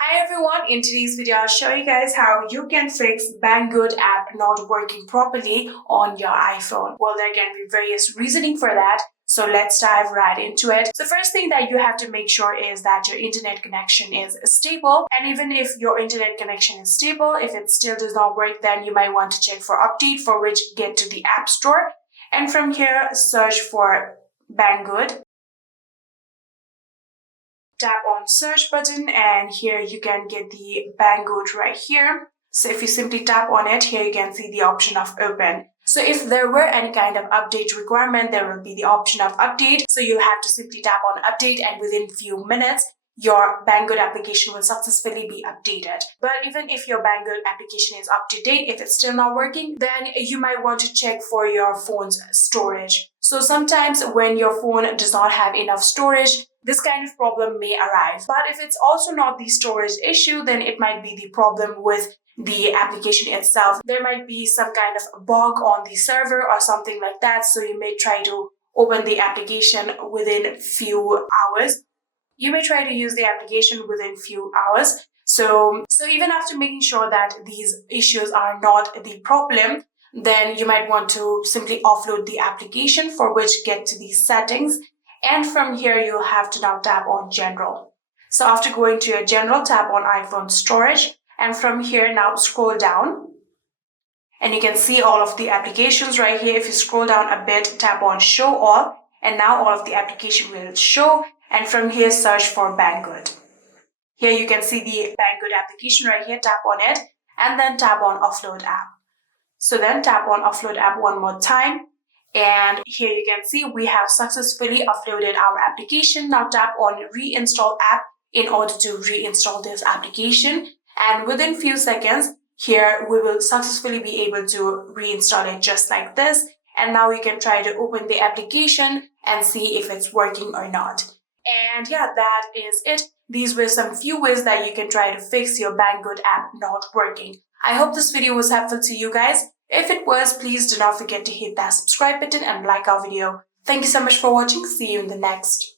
Hi everyone, in today's video I'll show you guys how you can fix Banggood app not working properly on your iPhone. Well, there can be various reasoning for that, so let's dive right into it. So first thing that you have to make sure is that your internet connection is stable, and even if your internet connection is stable, if it still does not work, then you might want to check for update, for which get to the App Store, and from here search for Banggood. Tap on search button and here you can get the Banggood right here. So if you simply tap on it, here you can see the option of open. So if there were any kind of update requirement, there will be the option of update. So you'll have to simply tap on update and within few minutes, your Banggood application will successfully be updated. But even if your Banggood application is up to date, if it's still not working, then you might want to check for your phone's storage. So sometimes when your phone does not have enough storage, this kind of problem may arise. But if it's also not the storage issue, then it might be the problem with the application itself. There might be some kind of bug on the server or something like that. So you may try to open the application within few hours. You may try to use the application within few hours. So even after making sure that these issues are not the problem, then you might want to simply offload the application, for which get to the settings. And from here, you'll have to now tap on General. So after going to your General, tap on iPhone Storage. And from here, now scroll down. And you can see all of the applications right here. If you scroll down a bit, tap on Show All. And now all of the application will show. And from here, search for Banggood. Here you can see the Banggood application right here. Tap on it. And then tap on Offload App. So then tap on Offload App one more time. And here you can see we have successfully uploaded our application. Now tap on Reinstall App in order to reinstall this application. And within few seconds, here we will successfully be able to reinstall it just like this. And now you can try to open the application and see if it's working or not. And yeah, that is it. These were some few ways that you can try to fix your Banggood app not working. I hope this video was helpful to you guys. If it was, please do not forget to hit that subscribe button and like our video. Thank you so much for watching. See you in the next.